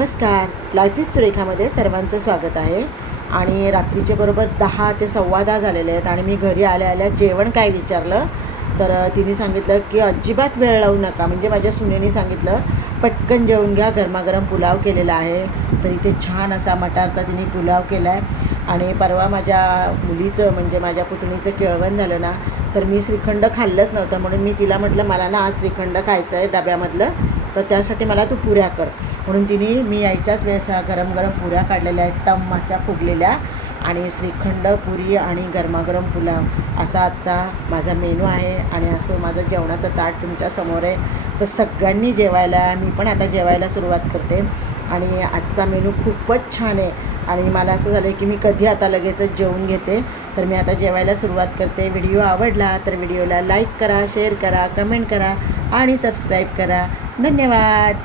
नमस्कार. Life is सुरेखामध्ये सर्वांचं स्वागत आहे. आणि रात्रीचे बरोबर 10 ते 10:15 झालेले आहेत आणि मी घरी आल्या आल्या जेवण काय विचारलं तर तिने सांगितलं की अजिबात वेळ लावू नका. म्हणजे माझ्या सुनेने सांगितलं पटकन जेवून घ्या, गरमागरम पुलाव केलेला आहे. तर इथे छान असा मटारचा तिने पुलाव केला आहे. आणि परवा माझ्या मुलीचं म्हणजे माझ्या पुतणीचं केळवण झालं ना, तर मी श्रीखंड खाल्लंच नव्हतं. म्हणून मी तिला म्हटलं मला ना आज श्रीखंड खायचं आहे डब्यामधलं, तर त्यासाठी मला तू पुऱ्या कर. म्हणून तिने मी यायच्याच वेळेस गरम गरम पुऱ्या काढलेल्या आहेत, टम अशा फुगलेल्या. आणि श्रीखंड, पुरी आणि गरमागरम पुलाव असा आजचा माझा मेनू आहे. आणि असं माझं जेवणाचं ताट तुमच्यासमोर आहे. तर सगळ्यांनी जेवायला, मी पण आता जेवायला सुरुवात करते. आणि आजचा मेनू खूपच छान आहे. आणि मला असं झालं की मी कधी आता लगेचच जेवून घेते. तर मी आता जेवायला सुरुवात करते. व्हिडिओ आवडला तर व्हिडिओला लाईक करा, शेअर करा, कमेंट करा आणि सबस्क्राईब करा. धन्यवाद.